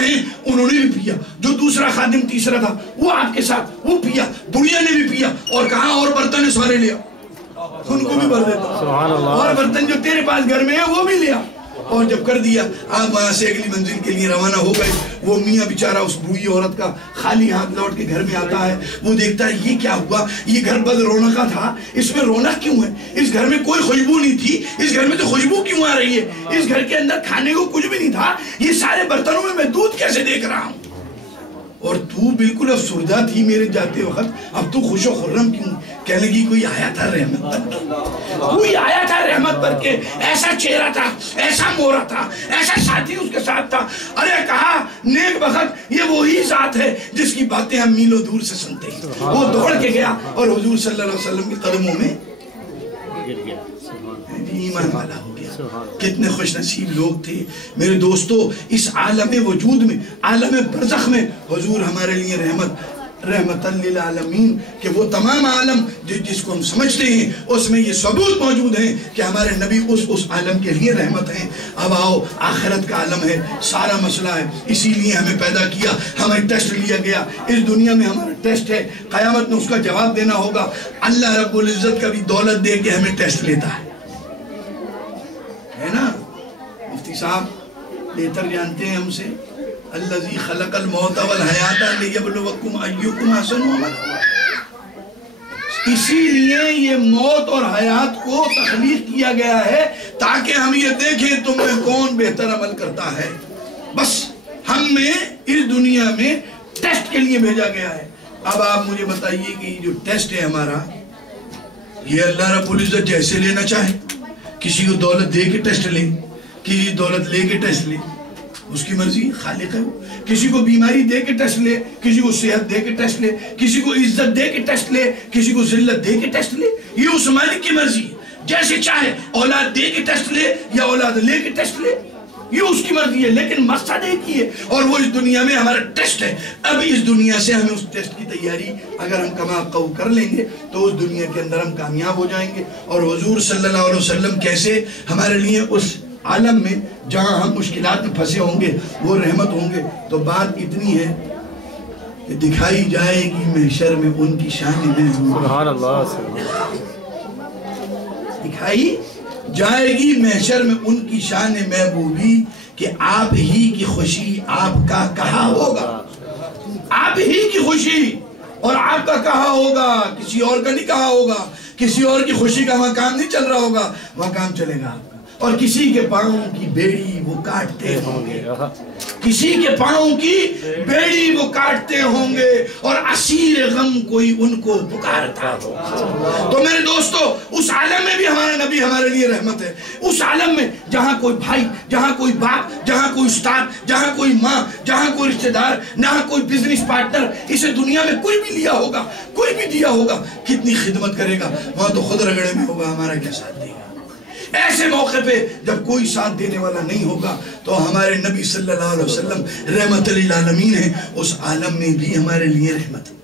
ساتھ ہیں انہوں نے بھی پیا، جو دوسرا خادم تیسرا تھا وہ آپ کے ساتھ وہ پیا، بڑھیا نے بھی پیا، اور کہا اور برتن ہے سارے لیا، ان کو بھی بھر دیتا، اور برتن جو تیرے پاس گھر میں ہے وہ بھی لیا، اور جب کر دیا آپ وہاں سے اگلی منزل کے لیے روانہ ہو گئے۔ وہ میاں بیچارہ اس بوڑھی عورت کا خالی ہاتھ لوٹ کے گھر میں آتا ہے، وہ دیکھتا ہے یہ کیا ہوا، یہ گھر بد رونقہ تھا، اس میں رونق کیوں ہے، اس گھر میں کوئی خوشبو نہیں تھی، اس گھر میں تو خوشبو کیوں آ رہی ہے، اس گھر کے اندر کھانے کو کچھ بھی نہیں تھا، یہ سارے برتنوں میں دودھ کیسے دیکھ رہا ہوں، اور تو بالکل افسردہ تھی میرے جاتے وقت، اب تو خوش و خرم کیوں؟ کہنے لگی کوئی آیا تھا رحمت پر کے، کوئی آیا تھا رحمت پر کے، ایسا چہرہ تھا، ایسا مورا تھا، ایسا ساتھی اس کے ساتھ تھا۔ ارے کہا نیک بخت یہ وہی ذات ہے جس کی باتیں ہم میلوں دور سے سنتے ہیں۔ وہ دوڑ کے گیا اور حضور صلی اللہ علیہ وسلم کے قدموں میں ایمان والا ہو گیا۔ کتنے خوش نصیب لوگ تھے میرے دوستو، اس عالم وجود میں، عالم برزخ میں حضور ہمارے لیے رحمت للعالمین، کہ وہ تمام عالم جس کو ہم سمجھتے ہیں اس میں یہ ثبوت موجود ہیں کہ ہمارے نبی اس عالم کے لیے رحمت ہیں۔ اب آؤ، آخرت کا عالم ہے، سارا مسئلہ ہے، اسی لیے ہمیں پیدا کیا، ہمیں ٹیسٹ لیا گیا، اس دنیا میں ہمارا ٹیسٹ ہے، قیامت میں اس کا جواب دینا ہوگا۔ اللہ رب العزت کا بھی دولت دے کے ہمیں ٹیسٹ لیتا ہے نا؟ مفتی صاحب بہتر جانتے ہیں ہم سے، الذی خلق الموت والحیات لیبلوکم ایکم احسن عملا، اسی لیے یہ موت اور حیات کو تخلیق کیا گیا ہے تاکہ ہم یہ دیکھیں تم میں کون بہتر عمل کرتا ہے۔ بس ہمیں اس دنیا میں ٹیسٹ کے لیے بھیجا گیا ہے۔ اب آپ مجھے بتائیے کہ یہ جو ٹیسٹ ہے ہمارا، یہ اللہ رب العزت جیسے لینا چاہے، کسی کو دولت دے کے ٹیسٹ لے، کسی دولت لے کے ٹیسٹ لے، اس کی مرضی، خالق ہے وہ۔ کسی کو بیماری دے کے ٹیسٹ لے، کسی کو صحت دے کے ٹیسٹ لے، کسی کو عزت دے کے ٹیسٹ لے، کسی کو ذلت دے کے ٹیسٹ لے، یہ اس مالک کی مرضی ہے۔ جیسے چاہے اولاد دے کے ٹیسٹ لے یا اولاد لے کے ٹیسٹ لے، یہ اس کی مرضی ہے، لیکن مقصد ایک ہی ہے، اور وہ اس دنیا میں ہمارا ٹیسٹ ہے۔ اب اس دنیا سے ہمیں اس ٹیسٹ کی تیاری اگر ہم کما قو کر لیں گے تو اس دنیا کے اندر ہم کامیاب ہو جائیں گے۔ اور حضور صلی اللہ علیہ وسلم کیسے ہمارے لیے اس عالم میں جہاں ہم مشکلات میں پھنسے ہوں گے وہ رحمت ہوں گے، تو بات اتنی ہے کہ دکھائی جائے گی محشر میں ان کی شان محبوبی، سبحان اللہ، دکھائی جائے گی محشر میں ان کی شان محبوبی، کہ آپ ہی کی خوشی آپ کا کہا ہوگا، آپ ہی کی خوشی اور آپ کا کہا ہوگا، کسی اور کا نہیں کہا ہوگا، کسی اور کی خوشی کا وہاں کام نہیں چل رہا ہوگا، وہاں کام چلے گا آپ کا۔ اور کسی کے پاؤں کی بیڑی وہ کاٹتے ہوں گے، کسی کے پاؤں کی بیڑی وہ کاٹتے ہوں گے، اور اسیر غم کوئی ان کو پکارتا ہوگا۔ تو میرے دوستو، اس عالم میں بھی ہمارا نبی ہمارے لیے رحمت ہے۔ اس عالم میں جہاں کوئی بھائی، جہاں کوئی باپ، جہاں کوئی استاد، جہاں کوئی ماں، جہاں کوئی رشتہ دار، جہاں کوئی بزنس پارٹنر اسے دنیا میں کوئی بھی لیا ہوگا، کوئی بھی دیا ہوگا، کتنی خدمت کرے گا، وہاں تو خود رگڑے میں ہوگا ہمارا کیا ساتھ دے گا۔ ایسے موقع پہ جب کوئی ساتھ دینے والا نہیں ہوگا تو ہمارے نبی صلی اللہ علیہ وسلم رحمت للعالمین ہیں، اس عالم میں بھی ہمارے لیے رحمت ہے۔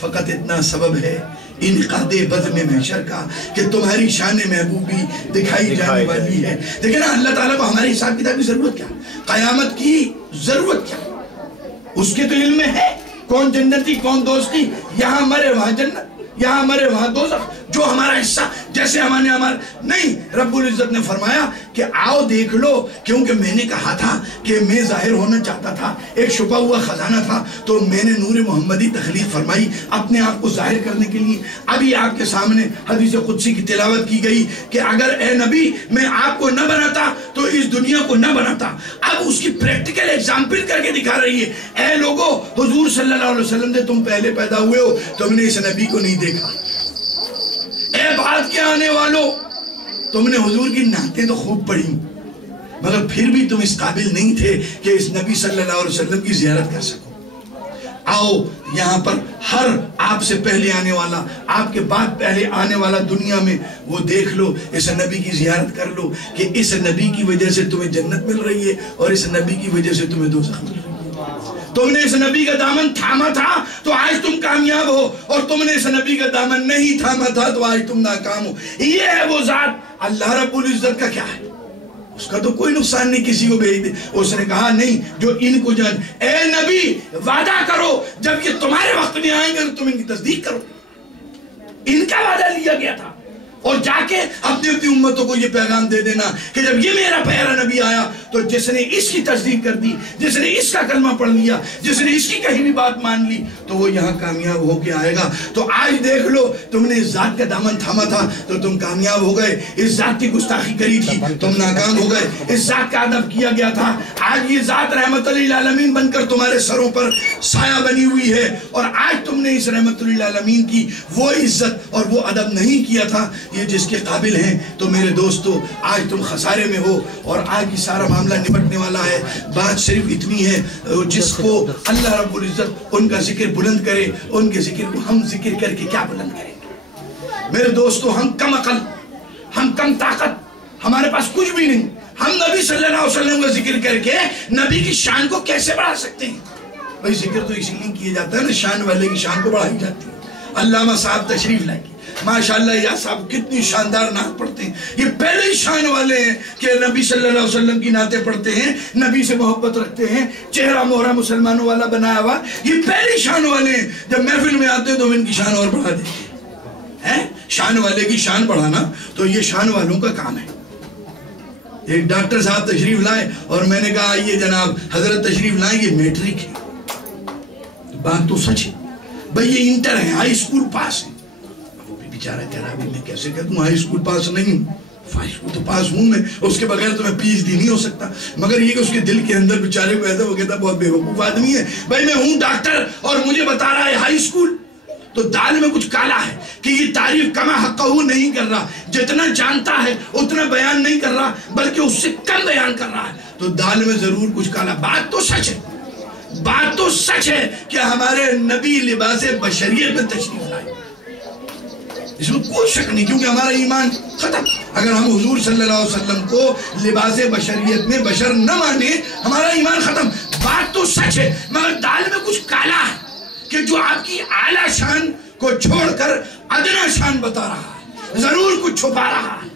فقط اتنا سبب ہے انعقاد بزم محشر کا کہ تمہاری شان محبوبی دکھائی جانے والی ہے۔ دیکھیں نا، اللہ تعالیٰ کو ہمارے حساب کتاب کی ضرورت کیا، قیامت کی ضرورت کیا، اس کے تو علم میں ہے کون جنتی کون دوستی، یہاں مرے وہاں جنت، یہاں مرے وہاں دوزخ، جو ہمارا حصہ جیسے ہمارے نہیں۔ رب العزت نے فرمایا کہ آؤ دیکھ لو، کیونکہ میں نے کہا تھا کہ میں ظاہر ہونا چاہتا تھا، ایک چھپا ہوا خزانہ تھا، تو میں نے نور محمدی تخلیق فرمائی اپنے آپ کو ظاہر کرنے کے لیے۔ ابھی آپ کے سامنے حدیث قدسی کی تلاوت کی گئی کہ اگر اے نبی میں آپ کو نہ بناتا تو اس دنیا کو نہ بناتا۔ اب اس کی پریکٹیکل ایگزامپل کر کے دکھا رہی ہے، اے لوگو، حضور صلی اللہ علیہ وسلم سے تم پہلے پیدا ہوئے ہو، تم نے اس نبی کو نہیں دیکھا۔ اے بعد کے آنے والوں، تم نے حضور کی نعتیں تو خوب پڑھی، مگر پھر بھی تم اس قابل نہیں تھے کہ اس نبی صلی اللہ علیہ وسلم کی زیارت کر سکو۔ آؤ یہاں پر ہر آپ سے پہلے آنے والا، آپ کے بعد پہلے آنے والا دنیا میں وہ دیکھ لو، اس نبی کی زیارت کر لو کہ اس نبی کی وجہ سے تمہیں جنت مل رہی ہے اور اس نبی کی وجہ سے تمہیں دوزخ مل رہی ہے۔ تم نے اس نبی کا دامن تھاما تھا تو آج تم کامیاب ہو، اور تم نے اس نبی کا دامن نہیں تھاما تھا تو آج تم ناکام ہو۔ یہ ہے وہ ذات۔ اللہ رب العزت کا کیا ہے؟ اس کا تو کوئی نقصان نہیں کسی کو بھیج دے. اس نے کہا نہیں جو ان کو جان اے نبی وعدہ کرو جب یہ تمہارے وقت میں آئیں گے تو تم ان کی تصدیق کرو. ان کا وعدہ لیا گیا تھا اور جا کے اپنی امتوں کو یہ پیغام دے دینا کہ جب یہ میرا پیارا نبی آیا تو جس نے اس کی تصدیق کر دی, جس نے اس کا کلمہ پڑھ لیا, جس نے اس کی کہیں بھی بات مان لی تو وہ یہاں کامیاب ہو کے آئے گا. تو آج دیکھ لو تم نے اس ذات کا دامن تھاما تھا تو تم کامیاب ہو گئے, اس ذات کی گستاخی کری تھی تم ناکام ہو گئے, اس ذات کا ادب کیا گیا تھا. آج یہ ذات رحمت للعالمین بن کر تمہارے سروں پر سایہ بنی ہوئی ہے اور آج تم نے اس رحمت للعالمین کی وہ عزت اور وہ ادب نہیں کیا تھا یہ جس کے قابل ہیں. تو میرے دوستو آج تم خسارے میں ہو اور آج یہ سارا معاملہ نپٹنے والا ہے. بات صرف اتنی ہے جس کو اللہ رب العزت ان کا ذکر بلند کرے, ان کے ذکر کو ہم ذکر کر کے کیا بلند کریں گے میرے دوستو. ہم کم عقل, ہم کم طاقت, ہمارے پاس کچھ بھی نہیں. ہم نبی صلی اللہ علیہ وسلم کا ذکر کر کے نبی کی شان کو کیسے بڑھا سکتے ہیں؟ بھئی ذکر تو اسی لیے کیا جاتا ہے نا, شان والے کی شان کو بڑھائی جاتی ہے. علامہ صاحب تشریف لائیں گے ماشاءاللہ. یا صاحب کتنی شاندار نعت پڑھتے ہیں. یہ پہلے ہی شان والے ہیں کہ نبی صلی اللہ علیہ وسلم کی نعتیں پڑھتے ہیں, نبی سے محبت رکھتے ہیں, چہرہ مہرہ مسلمانوں والا بنایا ہوا. یہ پہلے شان والے ہیں. جب محفل میں آتے ہیں تو ان کی شان اور بڑھا دیتے ہیں. شان والے کی شان بڑھانا تو یہ شان والوں کا کام ہے. ایک ڈاکٹر صاحب تشریف لائے اور میں نے کہا آئیے جناب حضرت تشریف لائیں, یہ میٹرک ہے. بات تو سچ ہے بھئی, یہ انٹر ہے, ہائی اسکول پاس ہے. وہ بھی بیچارہ کہہ رہا ہے میں کیسے کہہ دوں ہائی اسکول پاس نہیں ہوں, ہائی اسکول تو پاس ہوں میں, اس کے بغیر تو میں پی ایچ ڈی نہیں ہو سکتا. مگر یہ کہ اس کے دل کے اندر بیچارے کو ایسا, وہ کہتا بہت بے وقوف آدمی ہے. بھئی میں ہوں ڈاکٹر اور مجھے بتا رہا ہے ہائی اسکول, تو دال میں کچھ کالا ہے کہ یہ تعریف کما حقہ نہیں کر رہا, جتنا جانتا ہے اتنا بیان نہیں کر رہا بلکہ اس سے کم بیان کر رہا ہے. تو دال میں ضرور کچھ کالا. بات تو سچ ہے, بات تو سچ ہے کہ ہمارے نبی لباس بشریت میں تشریف لائے, اس میں کوئی شک نہیں, کیونکہ ہمارا ایمان ختم. اگر ہم حضور صلی اللہ علیہ وسلم کو لباس بشریت میں بشر نہ مانے ہمارا ایمان ختم. بات تو سچ ہے مگر دال میں کچھ کالا ہے کہ جو آپ کی اعلیٰ شان کو چھوڑ کر ادنا شان بتا رہا ہے, ضرور کچھ چھپا رہا ہے.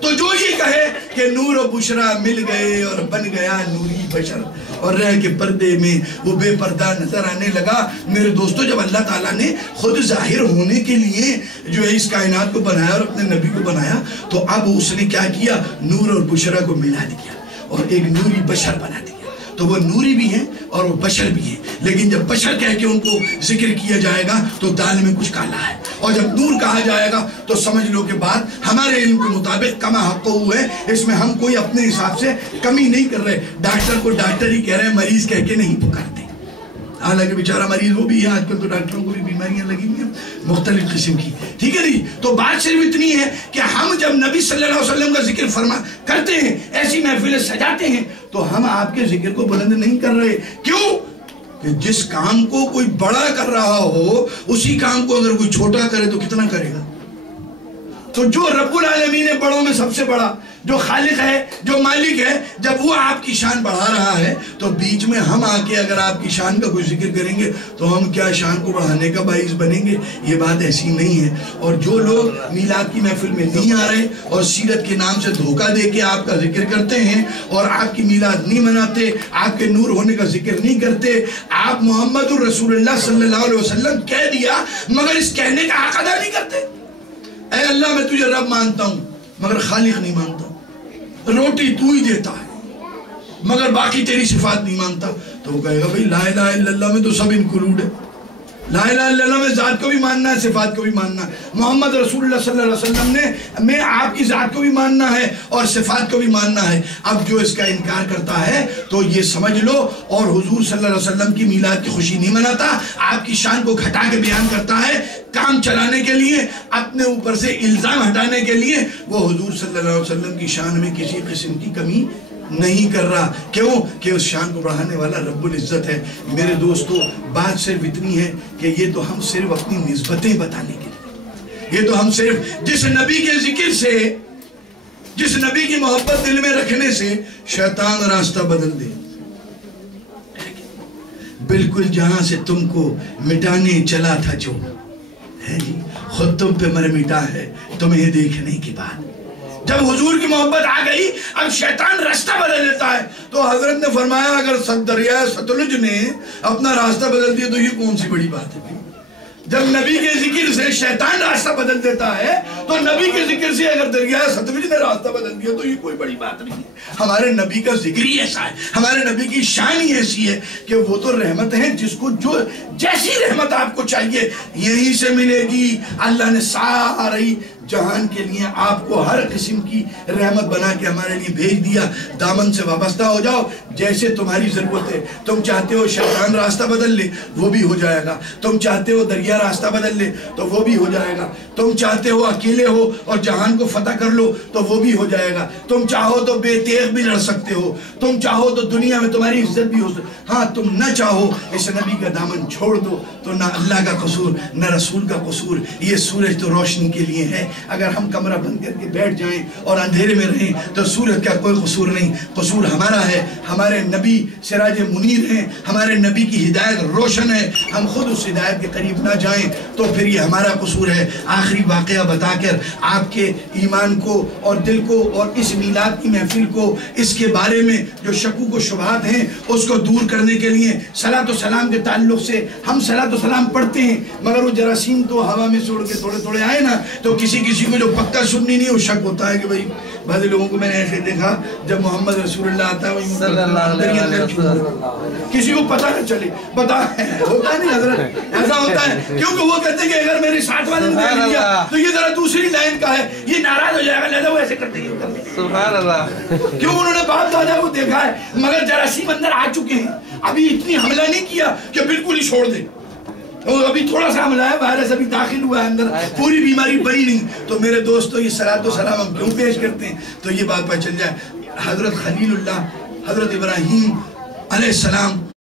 تو جو یہ کہے کہ نور و بشرا مل گئے اور بن گیا نوری بشر اور رہ کے پردے میں وہ بے پردہ نظر آنے لگا. میرے دوستو جب اللہ تعالیٰ نے خود ظاہر ہونے کے لیے جو ہے اس کائنات کو بنایا اور اپنے نبی کو بنایا تو اب اس نے کیا کیا, نور اور بشرا کو ملا دیا اور ایک نوری بشر بنا دیا. تو وہ نوری بھی ہیں اور وہ بشر بھی ہیں, لیکن جب بشر کہہ کے ان کو ذکر کیا جائے گا تو دال میں کچھ کالا ہے, اور جب نور کہا جائے گا تو سمجھ لو کہ بات ہمارے علم کے مطابق کما حق ہوئے, اس میں ہم کوئی اپنے حساب سے کمی نہیں کر رہے. ڈاکٹر کو ڈاکٹر ہی کہہ رہے ہیں, مریض کہہ کے نہیں پکارتے. حالانکہ بیچارہ مریض وہ بھی ہے, آج کل تو ڈاکٹروں کو بھی بیماریاں لگی ہوئی ہیں مختلف قسم کی, ٹھیک ہے نہیں. تو بات صرف اتنی ہے کہ ہم جب نبی صلی اللہ علیہ وسلم کا ذکر فرما کرتے ہیں, ایسی محفلیں سجاتے ہیں, تو ہم آپ کے ذکر کو بلند نہیں کر رہے. کیوں کہ جس کام کو کوئی بڑا کر رہا ہو اسی کام کو اگر کوئی چھوٹا کرے تو کتنا کرے گا. تو جو رب العالمین ہے بڑوں میں سب سے بڑا, جو خالق ہے, جو مالک ہے, جب وہ آپ کی شان بڑھا رہا ہے تو بیچ میں ہم آ کے اگر آپ کی شان کا کوئی ذکر کریں گے تو ہم کیا شان کو بڑھانے کا باعث بنیں گے؟ یہ بات ایسی نہیں ہے. اور جو لوگ میلاد کی محفل میں نہیں آ رہے اور سیرت کے نام سے دھوکہ دے کے آپ کا ذکر کرتے ہیں اور آپ کی میلاد نہیں مناتے, آپ کے نور ہونے کا ذکر نہیں کرتے, آپ محمد الرسول اللہ صلی اللہ علیہ وسلم کہہ دیا مگر اس کہنے کا حق ادا نہیں کرتے. اے اللہ میں تجھے رب مانتا ہوں مگر خالق نہیں مانتا, روٹی تو ہی دیتا ہے مگر باقی تیری صفات نہیں مانتا, تو وہ کہے گا بھئی لا الہ الا اللہ میں تو سب انکلوڈ ہے. لا الہ الا اللہ میں ذات کو بھی ماننا ہے, صفات کو بھی ماننا ہے. محمد رسول اللہ صلی اللہ علیہ وسلم میں آپ کی ذات کو بھی ماننا ہے اور صفات کو بھی ماننا ہے. اب جو اس کا انکار کرتا ہے تو یہ سمجھ لو اور حضور صلی اللہ علیہ وسلم کی میلاد کی خوشی نہیں مناتا, آپ کی شان کو گھٹا کے بیان کرتا ہے کام چلانے کے لیے, اپنے اوپر سے الزام ہٹانے کے لیے. وہ حضور صلی اللہ علیہ وسلم کی شان میں کسی قسم کی کمی نہیں کر رہا. کیوں کہ اس شان کو بڑھانے والا رب العزت ہے. میرے دوستو بات صرف اتنی ہے کہ یہ تو ہم صرف اپنی نسبتیں بتانے کے لیے, یہ تو ہم صرف جس نبی کے ذکر سے, جس نبی کی محبت دل میں رکھنے سے شیطان راستہ بدل دے, بالکل جہاں سے تم کو مٹانے چلا تھا جو ہے خود تم پہ مر مٹا ہے تمہیں دیکھنے کے بعد. جب حضور کی محبت آ گئی اب شیطان راستہ بدل لیتا ہے. تو حضرت نے فرمایا اگر دریائے ستلج نے اپنا راستہ بدل دیا تو یہ کون سی بڑی بات ہے؟ جب نبی کے ذکر سے شیطان راستہ بدل دیتا ہے تو نبی کے ذکر سے اگر دریائے ستلج نے راستہ بدل دیا تو یہ کوئی بڑی بات نہیں ہے. ہمارے نبی کا ذکر ہی ایسا ہے, ہمارے نبی کی شان ہی ایسی ہے کہ وہ تو رحمت ہے, جس کو جو جیسی رحمت آپ کو چاہیے یہیں سے ملے گی. اللہ نے ساری جہان کے لیے آپ کو ہر قسم کی رحمت بنا کے ہمارے لیے بھیج دیا. دامن سے وابستہ ہو جاؤ جیسے تمہاری ضرورت ہے. تم چاہتے ہو شیطان راستہ بدل لے وہ بھی ہو جائے گا, تم چاہتے ہو دریا راستہ بدل لے تو وہ بھی ہو جائے گا, تم چاہتے ہو اکیلے ہو اور جہان کو فتح کر لو تو وہ بھی ہو جائے گا, تم چاہو تو بے تیغ بھی لڑ سکتے ہو, تم چاہو تو دنیا میں تمہاری عزت بھی ہو سکتی. ہاں تم نہ چاہو اس نبی کا دامن چھوڑ دو تو نہ اللہ کا قصور نہ رسول کا قصور. یہ سورج تو روشنی کے لیے ہے, اگر ہم کمرہ بند کر کے بیٹھ جائیں اور اندھیرے میں رہیں تو سورج کا کوئی قصور نہیں, قصور ہمارا ہے. ہمارے نبی سراج منیر ہیں, ہمارے نبی کی ہدایت روشن ہے, ہم خود اس ہدایت کے قریب نہ جائیں تو پھر یہ ہمارا قصور ہے. آخری واقعہ بتا کر آپ کے ایمان کو اور دل کو اور اس میلاد کی محفل کو اس کے بارے میں جو شکوک و شبہات ہیں اس کو دور کرنے کے لیے صلاۃ و سلام کے تعلق سے ہم صلاۃ و سلام پڑھتے ہیں, مگر وہ جراثیم تو ہوا میں سوڑ کے تھوڑے تھوڑے آئے نا تو کسی کو جو پکا سننی نہیں وہ شک ہوتا ہے کہ بھئی بعض لوگوں کو میں نے ایسے دیکھا جب محمد رسول اللہ آتا ہے کسی کو پتہ نہ چلے, پتہ ہوتا نہیں حضرت, ایسا ہوتا ہے کیونکہ وہ کہتے ہیں کہ اگر میرے ساتھ والے نے دیکھ لیا تو یہ ذرا دوسری لائن کا ہے, یہ ناراض ہو جائے گا, لہذا وہ ایسے کرتے ہیں. سبحان اللہ, کیوں انہوں نے باپ دادا کو دیکھا ہے مگر جراثیم اندر آ چکے ہیں, ابھی اتنی حملہ نہیں کیا کہ بالکل ہی چھوڑ دیں, ابھی تھوڑا سا حملہ ہے, وائرس ابھی داخل ہوا ہے اندر, پوری بیماری بڑی نہیں. تو میرے دوستو یہ صلاۃ و سلام ہم کیوں پیش کرتے ہیں تو یہ بات پتہ چل جائے. حضرت خلیل اللہ حضرت ابراہیم علیہ السلام